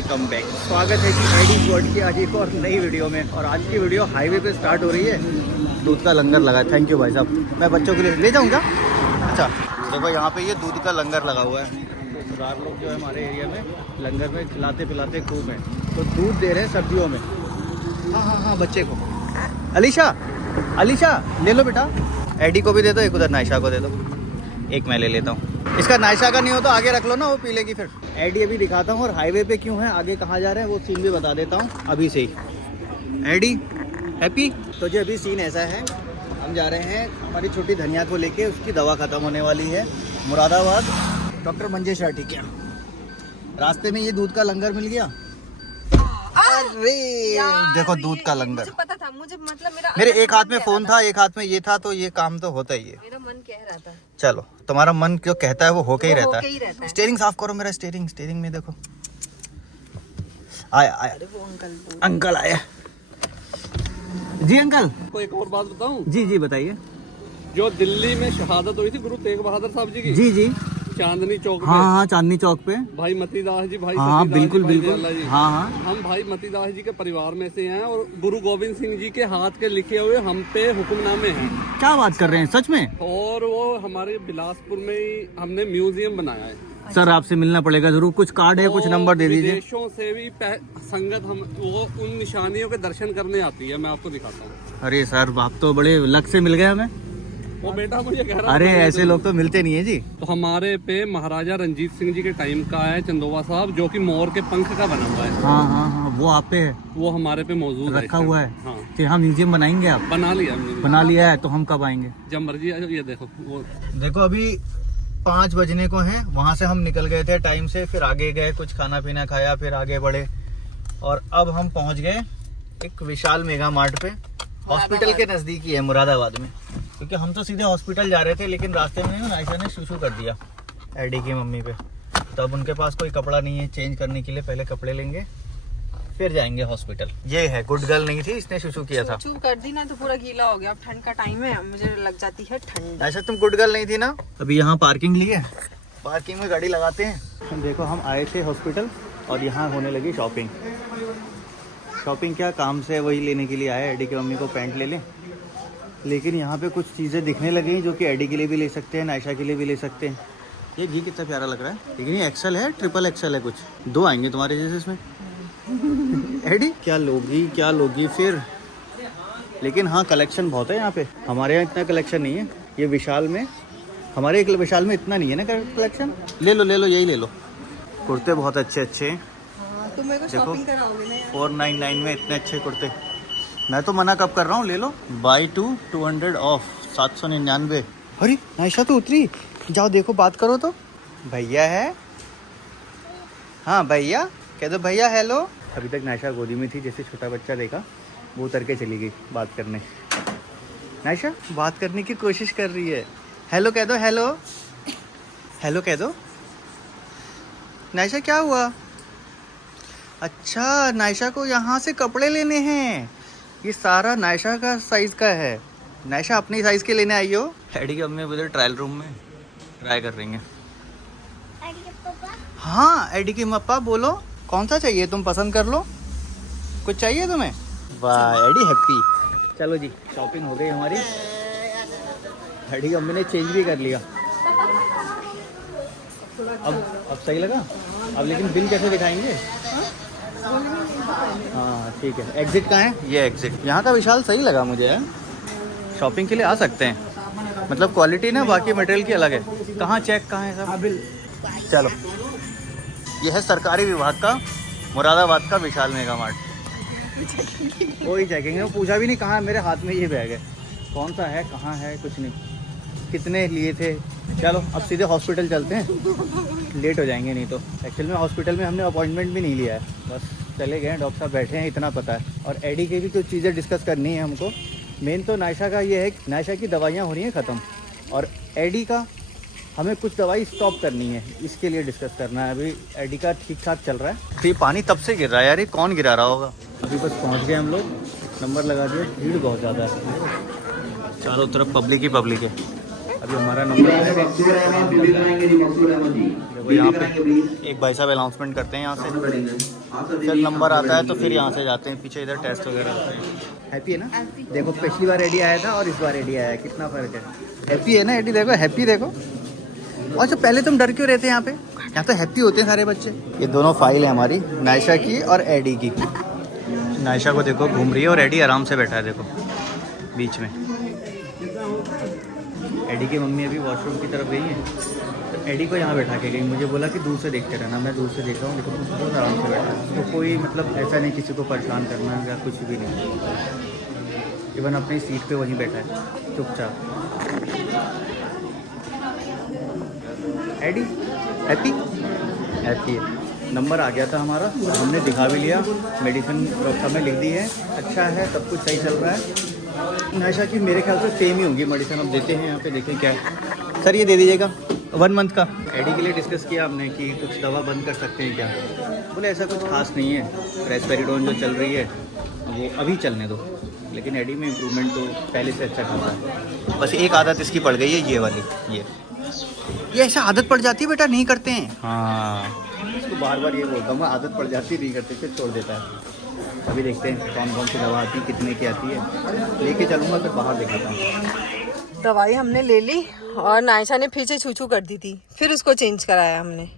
Welcome back. स्वागत है कि एडी वर्ल्ड की आज एक और नई वीडियो में। और आज की वीडियो हाईवे पे स्टार्ट हो रही है। दूध का लंगर लगा है। थैंक यू भाई साहब। मैं बच्चों के लिए ले जाऊँगा। अच्छा देखो यहाँ पे ये दूध का लंगर लगा हुआ है। तो सरदार लोग जो है हमारे एरिया में लंगर में खिलाते पिलाते खूब हैं। तो दूध दे रहे हैं सब्जियों में। हाँ बच्चे को। अलीशा ले लो बेटा। एडी को भी दे दो, एक उधर नायशा को दे दो, एक मैं ले लेता हूँ। इसका नायशा का नहीं हो तो आगे रख लो ना, वो पी लेगी फिर। एडी अभी दिखाता हूँ और हाईवे पे क्यों है, आगे कहाँ जा रहे हैं वो सीन भी बता देता हूँ अभी से ही। AD happy. तो जो अभी सीन ऐसा है, हम जा रहे हैं हमारी छोटी धनिया को लेके, उसकी दवा ख़त्म होने वाली है मुरादाबाद डॉक्टर मंजेश राठी के। रास्ते में ये दूध का लंगर मिल गया। अरे देखो दूध का लंगर। मुझे पता था, मुझे मतलब मेरे एक हाथ में फोन था, एक हाथ में ये था, तो ये काम तो होता ही है। मेरा मन कह रहा था। चलो तुम्हारा मन जो कहता है वो होके ही रहता है। स्टीयरिंग साफ करो मेरा। स्टीयरिंग में देखो आया। अरे वो अंकल आया। जी अंकल। को एक और बात बताऊं? जी बताइए। जो दिल्ली में शहादत हुई थी गुरु तेग बहादुर साहब जी की। जी चांदनी चौक पे। हाँ चांदनी चौक पे। भाई मतीदास जी, भाई हाँ सतीदास बिल्कुल जी, भाई बिल्कुल। दयाला जी। हाँ हम भाई मतीदास जी के परिवार में से हैं और गुरु गोविंद सिंह जी के हाथ के लिखे हुए हम पे हुक्मनामे हैं। क्या बात कर रहे हैं सच में? और वो हमारे बिलासपुर में ही हमने म्यूजियम बनाया है। सर आपसे मिलना पड़ेगा जरूर। कुछ कार्ड है, कुछ नंबर दे दीजिए। विदेशों से भी संगत हम वो उन निशानियों के दर्शन करने आती है। मैं आपको दिखाता हूँ। अरे सर आप तो बड़े लक से मिल गए हमें। वो बेटा मुझे कह रहा अरे ऐसे लोग तो मिलते नहीं है जी। तो हमारे पे महाराजा रंजीत सिंह जी के टाइम का है चंदोवा साहब, जो कि मोर के पंख का बना हुआ है। हाँ वो आप पे है, वो हमारे पे मौजूद रखा हुआ है। हाँ तो यहाँ म्यूजियम बनाएंगे आप? बना लिया हमने। बना लिया है तो हम कब आएंगे? जब मर्जी आ जाओ। ये देखो वो देखो अभी 5 बजने को हैं। वहाँ से हम निकल गए थे टाइम से, फिर आगे गए, कुछ खाना पीना खाया, फिर आगे बढ़े और अब हम पहुँच गए एक विशाल मेगा मार्ट पे। हॉस्पिटल के नजदीक ही है मुरादाबाद में, क्योंकि हम तो सीधे हॉस्पिटल जा रहे थे, लेकिन रास्ते में नायशा ने शुशु कर दिया एडी की मम्मी पे। तो अब उनके पास कोई कपड़ा नहीं है चेंज करने के लिए, पहले कपड़े लेंगे फिर जाएंगे हॉस्पिटल। ये है गुड गर्ल नहीं थी, इसने शुशु किया था। शुशु कर दी ना तो पूरा गीला हो गया। अब ठंड का टाइम है, मुझे लग जाती है ठंड। ऐसा तुम गुड गर्ल नहीं थी ना। अभी यहाँ पार्किंग ली है, पार्किंग में गाड़ी लगाते हैं। देखो हम आए थे हॉस्पिटल और यहाँ होने लगी शॉपिंग। शॉपिंग क्या काम से वही लेने के लिए आए, एडी की मम्मी को पैंट ले लें। लेकिन यहाँ पे कुछ चीज़ें दिखने लगी जो कि एडी के लिए भी ले सकते हैं, नायशा के लिए भी ले सकते हैं। ये घी कितना प्यारा लग रहा है, लेकिन ये एक्सेल है, ट्रिपल एक्सेल है, कुछ 2 आएंगे तुम्हारे जैसे इसमें। एडी क्या लोगी फिर। लेकिन हाँ कलेक्शन बहुत है यहाँ पे। हमारे यहाँ इतना कलेक्शन नहीं है। ये विशाल में, हमारे विशाल में इतना नहीं है ना कलेक्शन। ले लो यही ले लो। कुर्ते बहुत अच्छे हैं। तुम मेरे को शॉपिंग कराओगे ना? 499 में इतने अच्छे कुर्ते। मैं तो मना कब कर रहा हूँ, ले लो। By 200 of 799। अरे नायशा तो उतरी, जाओ देखो बात करो तो। भैया है? हाँ भैया कह दो, भैया हेलो। अभी तक नायशा गोदी में थी, जैसे छोटा बच्चा देखा वो उतर के चली गई बात करने। नायशा बात करने की कोशिश कर रही है। हेलो कह दो, हेलो कह दो। नायशा क्या हुआ? अच्छा नायशा को यहाँ से कपड़े लेने हैं। ये सारा नायशा का साइज का है। नायशा अपनी साइज के लेने आई हो। एडी की मम्मी उधर ट्रायल रूम में ट्राई कर रही हैं। एडी के पापा? हाँ एडी की मप्पा बोलो कौन सा चाहिए, तुम पसंद कर लो। कुछ चाहिए तुम्हें? वाह एडी हैप्पी। चलो जी शॉपिंग हो गई हमारी। एडी की मम्मी ने चेंज भी कर लिया। अब सही लगा। अब लेकिन बिल कैसे दिखाएंगे? हाँ ठीक है। एग्जिट कहाँ है? ये एग्जिट। यहाँ का विशाल सही लगा मुझे यार। शॉपिंग के लिए आ सकते हैं, मतलब क्वालिटी ना बाकी मटेरियल की अलग है। कहाँ चेक कहाँ है सब? बिल। चलो यह है सरकारी विभाग का मुरादाबाद का विशाल मेगा मार्ट। कोई चेकिंग नहीं, पूछा भी नहीं कहाँ है। मेरे हाथ में ये बैग है, कौन सा है, कहाँ है, कुछ नहीं, कितने लिए थे। चलो अब सीधे हॉस्पिटल चलते हैं, लेट हो जाएंगे नहीं तो। एक्चुअल में हॉस्पिटल में हमने अपॉइंटमेंट भी नहीं लिया है, बस चले गए। डॉक्टर साहब बैठे हैं इतना पता है। और एडी की भी कुछ चीज़ें डिस्कस करनी है हमको। मेन तो नायशा का ये है, नायशा की दवाइयाँ हो रही हैं ख़त्म, और एडी का हमें कुछ दवाई स्टॉप करनी है, इसके लिए डिस्कस करना है। अभी एडी का ठीक ठाक चल रहा है। ये पानी तब से गिर रहा है यार, ये कौन गिरा रहा होगा। अभी बस पहुँच गए हम लोग, नंबर लगा दिए। भीड़ बहुत ज़्यादा है, चारों तरफ पब्लिक ही पब्लिक है। अभी हमारा नंबर है। देखो यहाँ पे एक भाई साहब अनाउंसमेंट करते हैं यहाँ से, फिर नंबर आता है तो फिर यहाँ से जाते हैं पीछे, इधर टेस्ट वगैरह होते हैं। हैप्पी है ना? देखो पिछली बार एडी आया था और इस बार एडी आया है, कितना फ़र्क है। हैप्पी है ना एडी? देखो हैप्पी देखो। और जो पहले तुम डर क्यों रहते हैं यहाँ पे? यहाँ तो हैप्पी होते हैं सारे बच्चे। ये दोनों फाइल है हमारी, नायशा की और एडी की। नायशा को देखो घूम रही है और एडी आराम से बैठा है देखो बीच में। एडी की मम्मी अभी वॉशरूम की तरफ गई है तो एडी को यहाँ बैठा के गई, मुझे बोला कि दूर से देखते रहना। मैं दूर से देख रहा हूँ, लेकिन बहुत आराम से बैठा है। तो कोई मतलब ऐसा नहीं किसी को परेशान करना या कुछ भी नहीं। इवन अपनी सीट पे वहीं बैठा है चुपचाप। एडी हैप्पी? हैप्पी है। नंबर आ गया था हमारा, हमने दिखा भी लिया, मेडिसिन डॉक्टर में लिख दी है, अच्छा है, सब कुछ सही चल रहा है। नायशा की मेरे ख्याल से सेम ही होंगी मेडिसिन, अब देते हैं यहाँ पे, देखें क्या है। सर ये दे दीजिएगा 1 मंथ का। एडी के लिए डिस्कस किया हमने कि कुछ दवा बंद कर सकते हैं क्या, बोले ऐसा कुछ खास नहीं है, रेस्पेरिडोन जो चल रही है वो अभी चलने दो, लेकिन एडी में इम्प्रूवमेंट तो पहले से अच्छा खासा है। बस एक आदत इसकी पड़ गई है, ये वाली, ये ऐसा आदत पड़ जाती है बेटा, नहीं करते हैं। हाँ इसको बार बार ये बोलता हूँ, आदत पड़ जाती है, नहीं करते, फिर छोड़ देता है। अभी देखते हैं कौन कौन सी दवा आती है, कितने की आती है, लेके चलूँगा फिर बाहर दिखाता हूँ। दवाई हमने ले ली और नायशा ने फिर से छू कर दी थी, फिर उसको चेंज कराया हमने।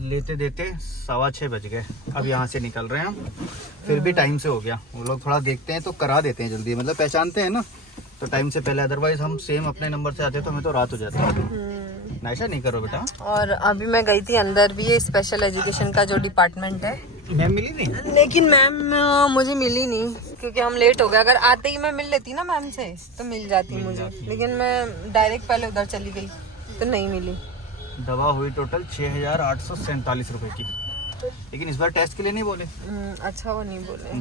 लेते देते 6:15 बज गए। अब यहाँ से निकल रहे हैं हम, फिर भी टाइम से हो गया। वो लोग थोड़ा देखते हैं तो करा देते हैं जल्दी, मतलब पहचानते हैं ना, तो टाइम से पहले। अदरवाइज हम सेम अपने नंबर से आते तो हमें तो रात हो जाती है। नायशा नहीं करो बेटा। और अभी मैं गई थी अंदर भी, ये स्पेशल एजुकेशन का जो डिपार्टमेंट है, मैम मिली नहीं? लेकिन मैम मुझे मिली नहीं क्योंकि हम लेट हो गए। अगर आते ही मैं मिल लेती ना मैम से तो मिल जाती मुझे, लेकिन मैं डायरेक्ट पहले उधर चली गई तो नहीं मिली। दवा हुई टोटल 6,847 रुपए की, लेकिन इस बार टेस्ट के लिए नहीं बोले। अच्छा वो नहीं बोले।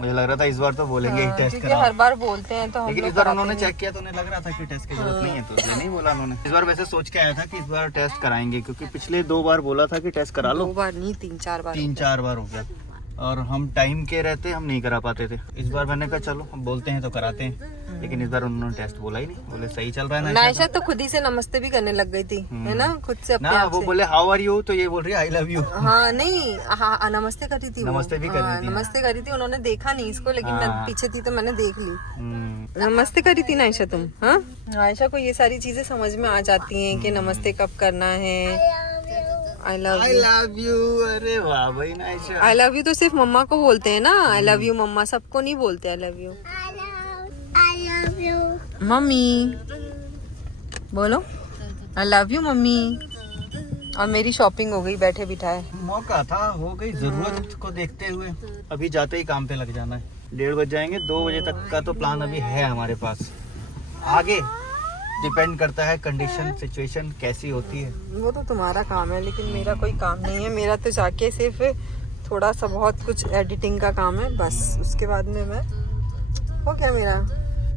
मुझे लग रहा था इस बार तो बोलेंगे ही टेस्ट क्योंकि करा, हर बार बोलते हैं तो हम लेकिन लोग इस बार कराते उन्होंने नहीं। चेक किया तो उन्हें लग रहा था कि टेस्ट की जरूरत नहीं है, तो इसलिए नहीं बोला उन्होंने। इस बार वैसे सोच के आया था कि इस बार टेस्ट कराएंगे, क्योंकि पिछले 2 बार बोला था कि टेस्ट करा लो, 2 बार नहीं 3-4 बार। 3-4 बार हो गया, और हम टाइम के रहते हम नहीं करा पाते थे। इस बार मैंने कहा चलो हम बोलते हैं तो कराते हैं, लेकिन इस बार उन्होंने टेस्ट बोला ही नहीं, बोले सही चल रहा है। नायशा तो खुद ही से नमस्ते भी करने लग गई थी, है ना, खुद से अपने ना, आप वो से। बोले हाउ आर यू, तो ये बोल रही है आई लव यू। हाँ नहीं, हाँ नमस्ते करी थी वो। नमस्ते भी करी थी। नमस्ते करी थी, उन्होंने देखा नहीं इसको, लेकिन मैं हाँ। पीछे थी तो मैंने देख ली। नमस्ते करी थी नायशा तुम? हाँ नायशा को ये सारी चीजें समझ में आ जाती हैं कि नमस्ते कब करना है। I love you. अरे वाह भाई नायशा। आई लव यू तो सिर्फ मम्मा को बोलते हैं ना, आई लव यू मम्मा, सबको नहीं बोलते I love you. I love you. Mummy बोलो आई लव यू मम्मी। और मेरी शॉपिंग हो गई बैठे बिठाए। मौका था, हो गई, जरूरत को देखते हुए अभी जाते ही काम पे लग जाना है। 1:30 बज जाएंगे, 2 बजे तक का तो प्लान अभी है हमारे पास। आगे डिपेंड करता है कंडीशन, सिचुएशन कैसी होती है। वो तो तुम्हारा काम है, लेकिन मेरा कोई काम नहीं है। मेरा तो जाके सिर्फ थोड़ा सा बहुत कुछ एडिटिंग का काम है बस, उसके बाद में मैं हो गया मेरा।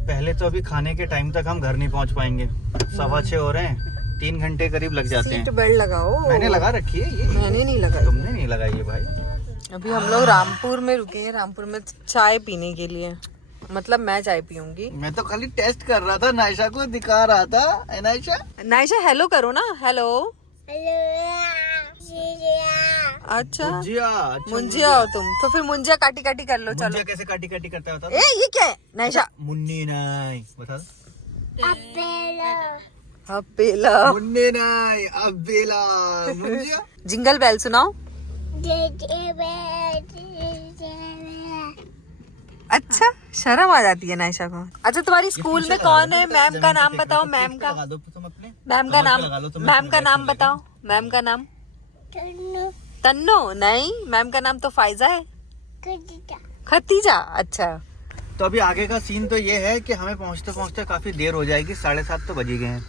पहले तो अभी खाने के टाइम तक हम घर नहीं पहुंच पाएंगे, 6:15 हो रहे हैं, 3 घंटे करीब लग जाते सीट हैं। बेल्ट लगाओ। मैंने लगा रखी है ये, मैंने नहीं लगाई। तुमने नहीं लगाई है भाई। अभी हम लोग रामपुर में रुके हैं, रामपुर में चाय पीने के लिए, मतलब मैं चाय पीऊंगी। मैं तो खाली टेस्ट कर रहा था, नायशा को दिखा रहा था। है नायशा? नायशा हेलो करो ना, हेलो। अच्छा मुंजिया हो तुम, तो फिर मुंजिया काटी काटी कर लो। चलो मुंजिया कैसे काटी काटी करता होता? ए ये क्या है नायशा? मुन्नी नाई बता दो। हपेला मुन्नी नाई अबेला मुंजिया। जिंगल बेल सुनाओ। अच्छा शर्म आ जाती है नायशा को। अच्छा तुम्हारी स्कूल में कौन है? मैम का नाम बताओ। मैम का लगा दो तुम अपने। मैम का नाम, मैम का नाम बताओ। मैम का नाम तन्नो? नहीं, मैम का नाम तो फायजा है। खतीजा। अच्छा तो अभी आगे का सीन तो ये है कि हमें पहुंचते पहुंचते काफी देर हो जाएगी, 7:30 तो बज ही गए हैं।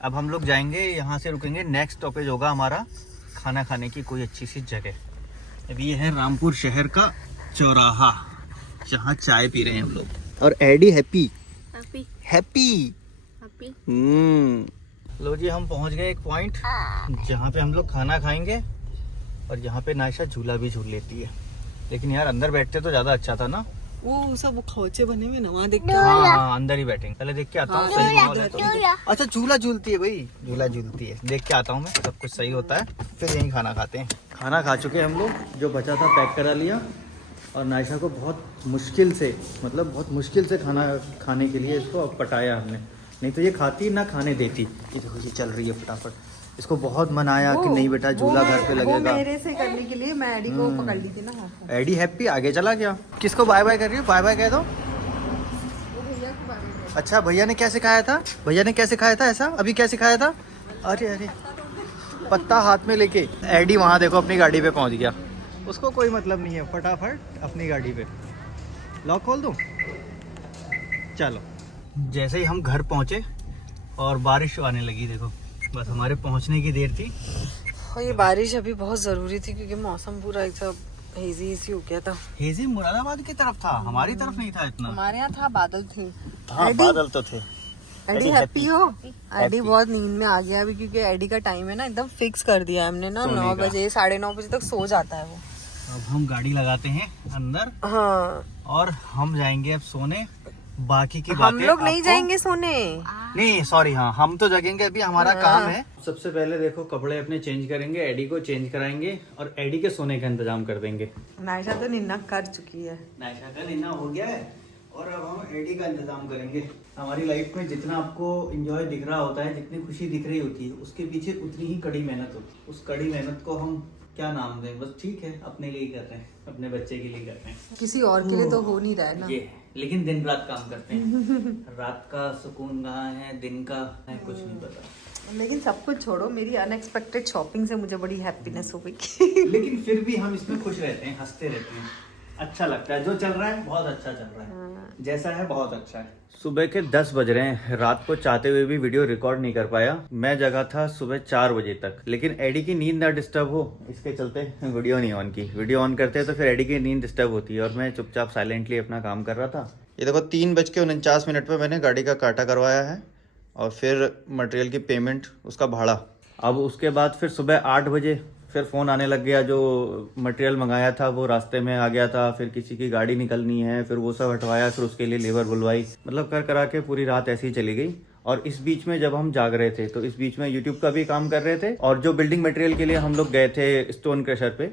अब हम लोग जाएंगे, यहाँ से रुकेंगे, नेक्स्ट स्टॉपेज होगा हमारा खाना खाने की कोई अच्छी सी जगह। अब ये है रामपुर शहर का चौराहा, जहाँ चाय पी रहे हैं हम लोग। और एडी हैप्पी हैप्पी। लो जी हम पहुंच गए एक पॉइंट जहाँ पे हम लोग खाना खाएंगे, और यहाँ पे नायशा झूला भी झूल लेती है। लेकिन यार अंदर बैठते तो ज़्यादा अच्छा था ना, वो सब खोचे बने हुए ना वहाँ देख के हाँ अंदर ही बैठेंगे, पहले देख के आता हूँ सही माहौल है तो। अच्छा झूला झूलती है भाई, झूला झूलती है, देख के आता हूँ मैं, सब कुछ सही होता है फिर यहीं खाना खाते हैं। खाना खा चुके हैं हम लोग, जो बचा था पैक करा लिया, और नायशा को बहुत मुश्किल से, मतलब बहुत मुश्किल से खाना खाने के लिए इसको पटाया हमने, नहीं तो ये खाती ना खाने देती। ये देखो ये चल रही है फटाफट, इसको बहुत मनाया कि नहीं बेटा झूला घर पे लगेगा। मेरे से करने के लिए मैं एडी को पकड़ ली थी ना हाथ में। एडी हैप्पी आगे चला गया। किसको बाय बाय कर रही हो, बाय बाय कह दो। अच्छा भैया ने क्या सिखाया था, भैया ने क्या सिखाया था, ऐसा अभी क्या सिखाया था? अरे अरे पत्ता हाथ में लेके एडी वहाँ देखो अपनी गाड़ी पे पहुँच गया, उसको कोई मतलब नहीं है, फटाफट अपनी गाड़ी पे। लॉक खोल दूँ? चलो जैसे ही हम घर पहुँचे और बारिश आने लगी, देखो बस हमारे पहुँचने की देर थी। और ये बारिश अभी बहुत जरूरी थी क्योंकि मौसम पूरा एकदम हेजी हेजी हो गया था। हेजी मुरादाबाद की तरफ था, हमारी तरफ नहीं था इतना। हमारे यहाँ था, बादल थे। हाँ बादल तो थे। एडी हैप्पी हो? एडी बहुत नींद में आ गया अभी क्योंकि एडी का टाइम है ना एकदम फिक्स कर दिया है हमने ना, 9 बजे 9:30 बजे तक सो जाता है वो। अब हम गाड़ी लगाते हैं अंदर, हाँ और हम जाएंगे अब सोने। बाकी की हम बातें लोग नहीं आपको- जाएंगे सोने। नहीं सॉरी, हाँ हम तो जगेंगे, अभी हमारा काम है। सबसे पहले देखो कपड़े अपने चेंज करेंगे, एडी को चेंज कराएंगे और एडी के सोने का इंतजाम कर देंगे। नायशा तो निन्ना कर चुकी है। नायशा का निन्ना हो गया है और अब हम एडी का इंतजाम करेंगे। हमारी लाइफ में जितना आपको एंजॉय दिख रहा होता है, जितनी खुशी दिख रही होती है, उसके पीछे उतनी ही कड़ी मेहनत होती है। उस कड़ी मेहनत को हम क्या नाम दें, बस ठीक है अपने लिए ही कर रहे हैं, अपने बच्चे के लिए कर रहे हैं। किसी और के लिए तो हो नहीं रहा है ना। ये लेकिन दिन रात काम करते हैं। रात का सुकून कहाँ है, दिन का है, कुछ नहीं पता। लेकिन सब कुछ छोड़ो, मेरी अनएक्सपेक्टेड शॉपिंग से मुझे बड़ी हैप्पीनेस हो गई। लेकिन फिर भी हम इसमें खुश रहते हैं, हंसते रहते हैं, अच्छा लगता है। जो चल रहा है बहुत अच्छा चल रहा है, जैसा है बहुत अच्छा है। सुबह के 10 बज रहे हैं, रात को चाहते हुए भी वीडियो रिकॉर्ड नहीं कर पाया। मैं जगा था सुबह 4 बजे तक, लेकिन एडी की नींद ना डिस्टर्ब हो इसके चलते वीडियो नहीं ऑन की। वीडियो ऑन करते हैं तो फिर एडी की नींद डिस्टर्ब होती है, और मैं चुपचाप साइलेंटली अपना काम कर रहा था। ये देखो 3:49 पे मैंने गाड़ी का काटा करवाया है, और फिर मटेरियल की पेमेंट, उसका भाड़ा। अब उसके बाद फिर सुबह 8 बजे फिर फ़ोन आने लग गया, जो मटेरियल मंगाया था वो रास्ते में आ गया था, फिर किसी की गाड़ी निकलनी है, फिर वो सब हटवाया, फिर उसके लिए लेबर बुलवाई, मतलब कर करा के पूरी रात ऐसी ही चली गई। और इस बीच में जब हम जाग रहे थे तो इस बीच में यूट्यूब का भी काम कर रहे थे, और जो बिल्डिंग मटेरियल के लिए हम लोग गए थे स्टोन क्रशर पे,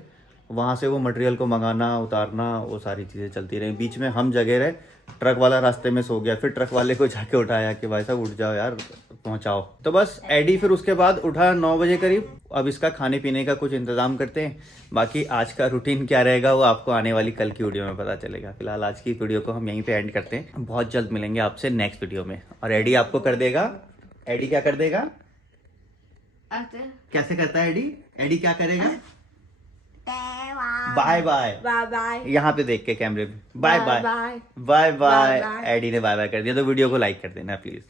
वहाँ से वो मटेरियल को मंगाना उतारना, वो सारी चीज़ें चलती रही। बीच में हम जगे रहे, ट्रक वाला रास्ते में सो गया, फिर ट्रक वाले को जाके उठाया कि भाई साहब उठ जाओ यार, पहुंचाओ। तो बस एडी फिर उसके बाद उठा 9 बजे करीब। अब इसका खाने पीने का कुछ इंतजाम करते हैं, बाकी आज का रूटीन क्या रहेगा वो आपको आने वाली कल की वीडियो में पता चलेगा। फिलहाल आज की वीडियो को हम यहीं पे एंड करते हैं, बहुत जल्द मिलेंगे आपसे नेक्स्ट वीडियो में। और एडी आपको कर देगा, एडी क्या कर देगा, कैसे करता है एडी, एडी क्या करेगा, बाय बाय बाय बाय यहाँ पे देख के कैमरे पे, बाय बाय बाय बाय। एडी ने बाय बाय कर दिया, तो वीडियो को लाइक कर देना प्लीज।